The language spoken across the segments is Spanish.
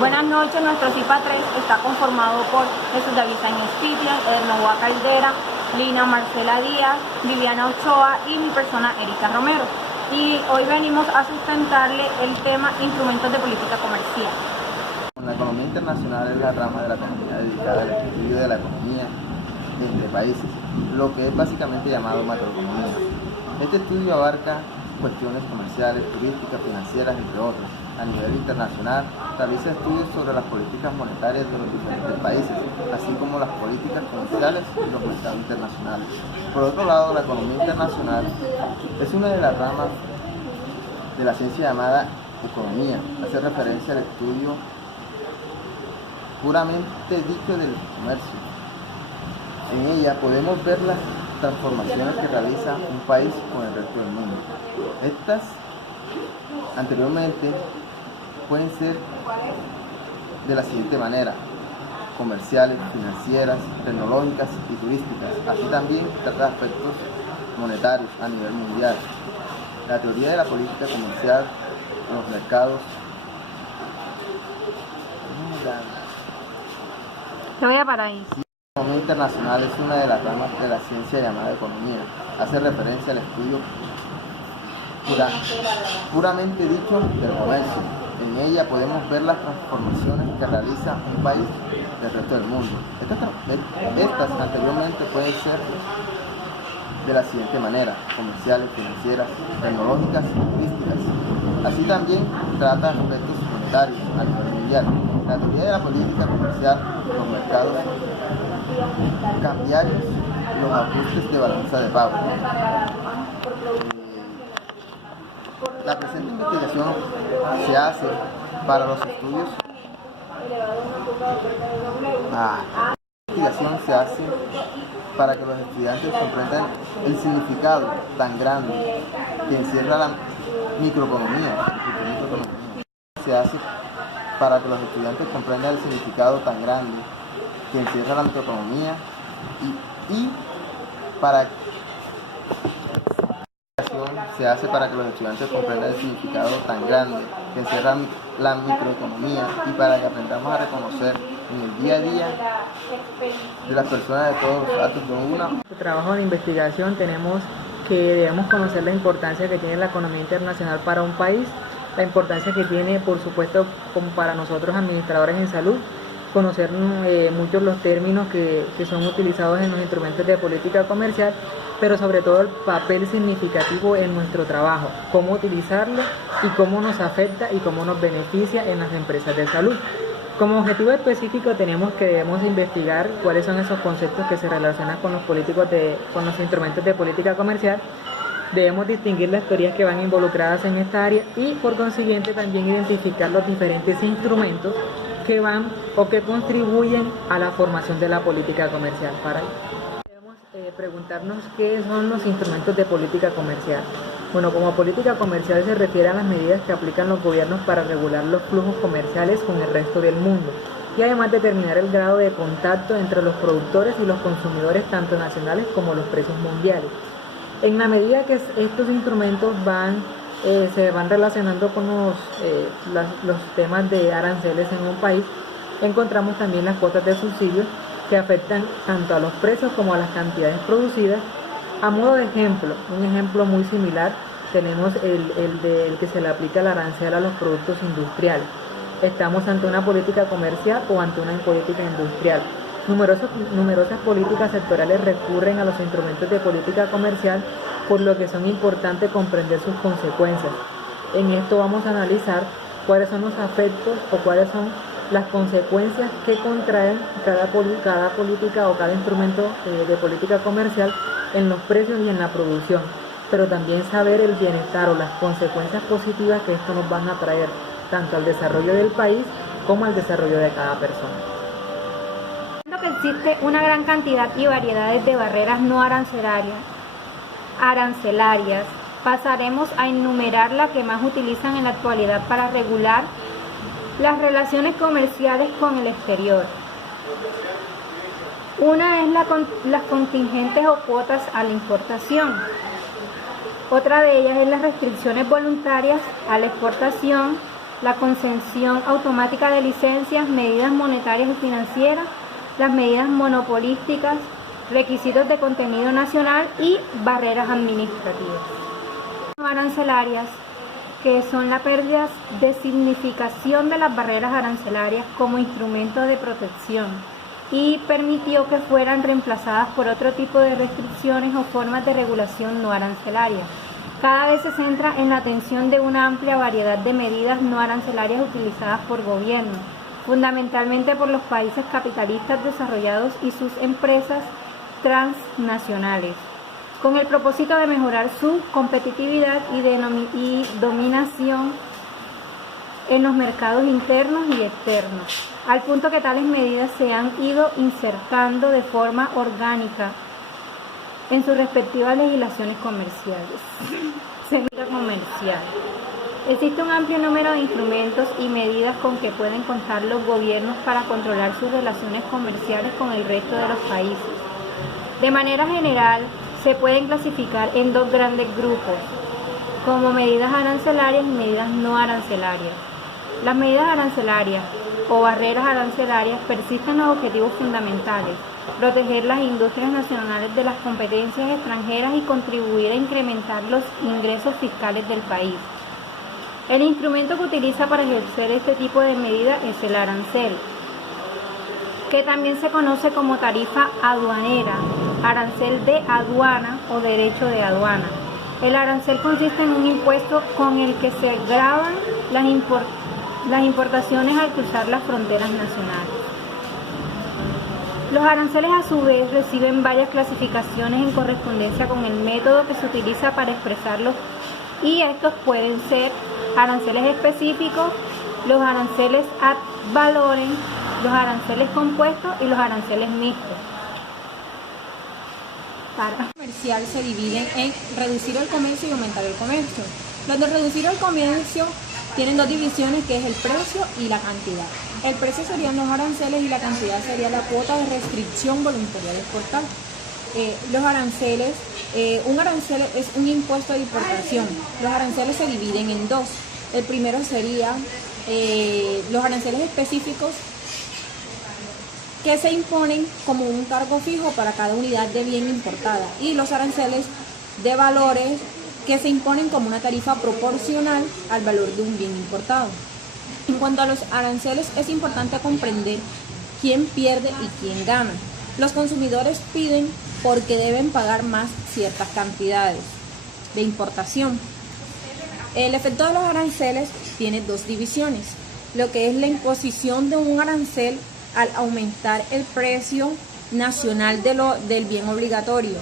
Buenas noches, nuestro CIPA 3 está conformado por Jesús David Sáenz Pitia, Ernova Caldera, Lina Marcela Díaz, Viviana Ochoa y mi persona Erika Romero. Y hoy venimos a sustentarle el tema instrumentos de política comercial. La economía internacional es la rama de la economía dedicada al estudio de la economía entre países, lo que es básicamente llamado macroeconomía. Este estudio abarca cuestiones comerciales, turísticas, financieras, entre otras. A nivel internacional, realiza estudios sobre las políticas monetarias de los diferentes países, así como las políticas comerciales y los mercados internacionales. Por otro lado, la economía internacional es una de las ramas de la ciencia llamada economía. Hace referencia al estudio puramente dicho del comercio. En ella podemos ver las transformaciones que realiza un país con el resto del mundo. Estas anteriormente pueden ser de la siguiente manera: comerciales, financieras, tecnológicas y turísticas. Así también trata aspectos monetarios a nivel mundial. La teoría de la política comercial, los mercados. Te voy a parar ahí. La economía internacional es una de las ramas de la ciencia llamada economía. Hace referencia al estudio puramente dicho del comercio. En ella podemos ver las transformaciones que realiza un país del resto del mundo. Estas anteriormente pueden ser de la siguiente manera: comerciales, financieras, tecnológicas y turísticas. Así también trata aspectos monetarios a nivel mundial. La teoría de la política comercial, los mercados cambiarios, los ajustes de balanza de pago. La presente investigación se hace para los estudios. La investigación se hace para que los estudiantes comprendan el significado tan grande que encierra la microeconomía. Se hace para que los estudiantes comprendan el significado tan grande que encierra la microeconomía y para se hace para que los estudiantes comprendan el significado tan grande que encierra la microeconomía y para que aprendamos a reconocer en el día a día de las personas de todos los actos de una. En nuestro trabajo de investigación tenemos que debemos conocer la importancia que tiene la economía internacional para un país, la importancia que tiene, por supuesto, como para nosotros administradores en salud, conocer muchos los términos que son utilizados en los instrumentos de política comercial, pero sobre todo el papel significativo en nuestro trabajo, cómo utilizarlo y cómo nos afecta y cómo nos beneficia en las empresas de salud. Como objetivo específico debemos investigar cuáles son esos conceptos que se relacionan con con los instrumentos de política comercial. Debemos distinguir las teorías que van involucradas en esta área y por consiguiente también identificar los diferentes instrumentos que van o que contribuyen a la formación de la política comercial. Para ello debemos preguntarnos qué son los instrumentos de política comercial. Bueno, como política comercial se refiere a las medidas que aplican los gobiernos para regular los flujos comerciales con el resto del mundo y además determinar el grado de contacto entre los productores y los consumidores tanto nacionales como los precios mundiales. En la medida que estos instrumentos se van relacionando con los temas de aranceles en un país, encontramos también las cuotas de subsidios que afectan tanto a los precios como a las cantidades producidas. A modo de ejemplo, un ejemplo muy similar, tenemos el que se le aplica el arancel a los productos industriales. Estamos ante una política comercial o ante una política industrial. Numerosas políticas sectoriales recurren a los instrumentos de política comercial, por lo que son importantes comprender sus consecuencias. En esto vamos a analizar cuáles son los efectos o cuáles son las consecuencias que contraen cada política o cada instrumento de política comercial en los precios y en la producción, pero también saber el bienestar o las consecuencias positivas que esto nos van a traer tanto al desarrollo del país como al desarrollo de cada persona. Que existe una gran cantidad y variedades de barreras no arancelarias, pasaremos a enumerar las que más utilizan en la actualidad para regular las relaciones comerciales con el exterior. Una es las contingentes o cuotas a la importación. Otra de ellas es las restricciones voluntarias a la exportación la concesión automática de licencias, medidas monetarias y financieras, las medidas monopolísticas, requisitos de contenido nacional y barreras administrativas. No arancelarias, que son la pérdida de significación de las barreras arancelarias como instrumento de protección, y permitió que fueran reemplazadas por otro tipo de restricciones o formas de regulación no arancelarias. Cada vez se centra en la atención de una amplia variedad de medidas no arancelarias utilizadas por gobiernos, fundamentalmente por los países capitalistas desarrollados y sus empresas transnacionales, con el propósito de mejorar su competitividad y dominación en los mercados internos y externos, al punto que tales medidas se han ido insertando de forma orgánica en sus respectivas legislaciones comerciales. Existe un amplio número de instrumentos y medidas con que pueden contar los gobiernos para controlar sus relaciones comerciales con el resto de los países. De manera general, se pueden clasificar en dos grandes grupos, como medidas arancelarias y medidas no arancelarias. Las medidas arancelarias o barreras arancelarias persisten los objetivos fundamentales: proteger las industrias nacionales de las competencias extranjeras y contribuir a incrementar los ingresos fiscales del país. El instrumento que utiliza para ejercer este tipo de medidas es el arancel, que también se conoce como tarifa aduanera, arancel de aduana o derecho de aduana. El arancel consiste en un impuesto con el que se gravan las importaciones al cruzar las fronteras nacionales. Los aranceles, a su vez, reciben varias clasificaciones en correspondencia con el método que se utiliza para expresarlos, y estos pueden ser aranceles específicos, los aranceles ad valorem, los aranceles compuestos y los aranceles mixtos. Para comercial se dividen en reducir el comercio y aumentar el comercio. Los de reducir el comercio tienen dos divisiones, que es el precio y la cantidad. El precio serían los aranceles y la cantidad sería la cuota de restricción voluntaria de exportar. Los aranceles, un arancel es un impuesto de importación. Los aranceles se dividen en dos. El primero sería los aranceles específicos, que se imponen como un cargo fijo para cada unidad de bien importada, y los aranceles de valores, que se imponen como una tarifa proporcional al valor de un bien importado. En cuanto a los aranceles, es importante comprender quién pierde y quién gana. Los consumidores piden porque deben pagar más ciertas cantidades de importación. El efecto de los aranceles tiene dos divisiones: lo que es la imposición de un arancel al aumentar el precio nacional del bien obligatorio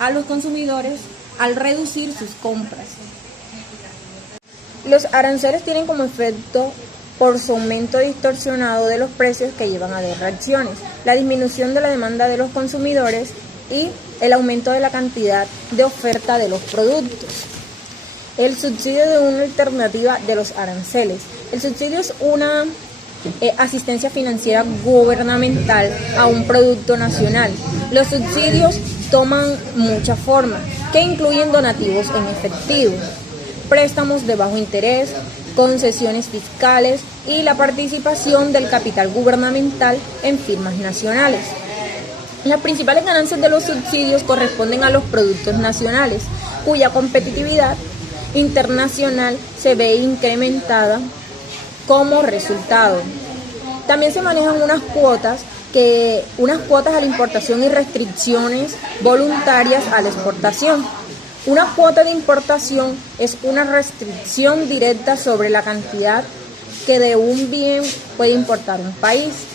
a los consumidores al reducir sus compras. Los aranceles tienen como efecto, por su aumento distorsionado de los precios, que llevan a dos reacciones: la disminución de la demanda de los consumidores y el aumento de la cantidad de oferta de los productos. El subsidio de una alternativa de los aranceles. El subsidio es una asistencia financiera gubernamental a un producto nacional. Los subsidios toman muchas formas, que incluyen donativos en efectivo, préstamos de bajo interés, concesiones fiscales y la participación del capital gubernamental en firmas nacionales. Las principales ganancias de los subsidios corresponden a los productos nacionales, cuya competitividad internacional se ve incrementada como resultado. También se manejan unas cuotas a la importación y restricciones voluntarias a la exportación. Una cuota de importación es una restricción directa sobre la cantidad que de un bien puede importar un país.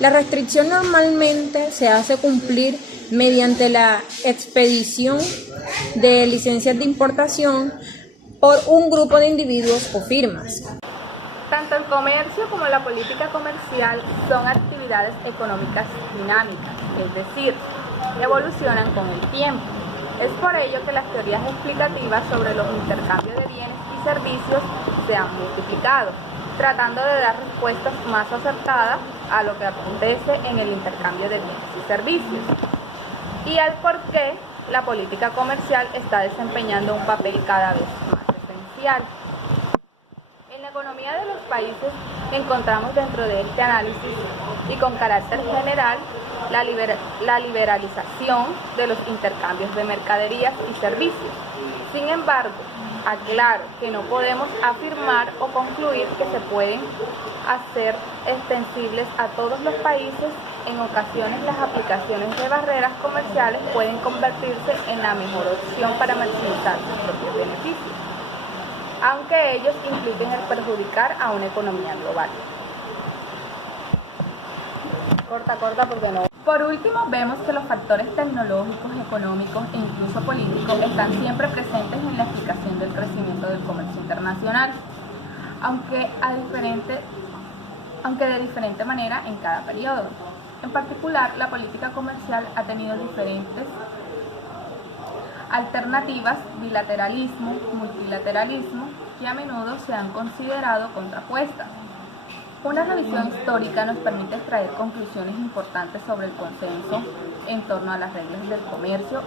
La restricción normalmente se hace cumplir mediante la expedición de licencias de importación por un grupo de individuos o firmas. Tanto el comercio como la política comercial son actividades económicas dinámicas, es decir, evolucionan con el tiempo. Es por ello que las teorías explicativas sobre los intercambios de bienes y servicios se han multiplicado, tratando de dar respuestas más acertadas a lo que acontece en el intercambio de bienes y servicios, y al por qué la política comercial está desempeñando un papel cada vez más esencial. En la economía mayoría de los países encontramos dentro de este análisis y con carácter general la liberalización de los intercambios de mercaderías y servicios. Sin embargo, aclaro que no podemos afirmar o concluir que se pueden hacer extensibles a todos los países. En ocasiones las aplicaciones de barreras comerciales pueden convertirse en la mejor opción para maximizar sus propios beneficios, aunque ellos impliquen el perjudicar a una economía global. Corta porque no. Por último, vemos que los factores tecnológicos, económicos e incluso políticos están siempre presentes en la explicación del crecimiento del comercio internacional, aunque de diferente manera en cada periodo. En particular, la política comercial ha tenido diferentes alternativas, bilateralismo, multilateralismo, que a menudo se han considerado contrapuestas. Una revisión histórica nos permite extraer conclusiones importantes sobre el consenso en torno a las reglas del comercio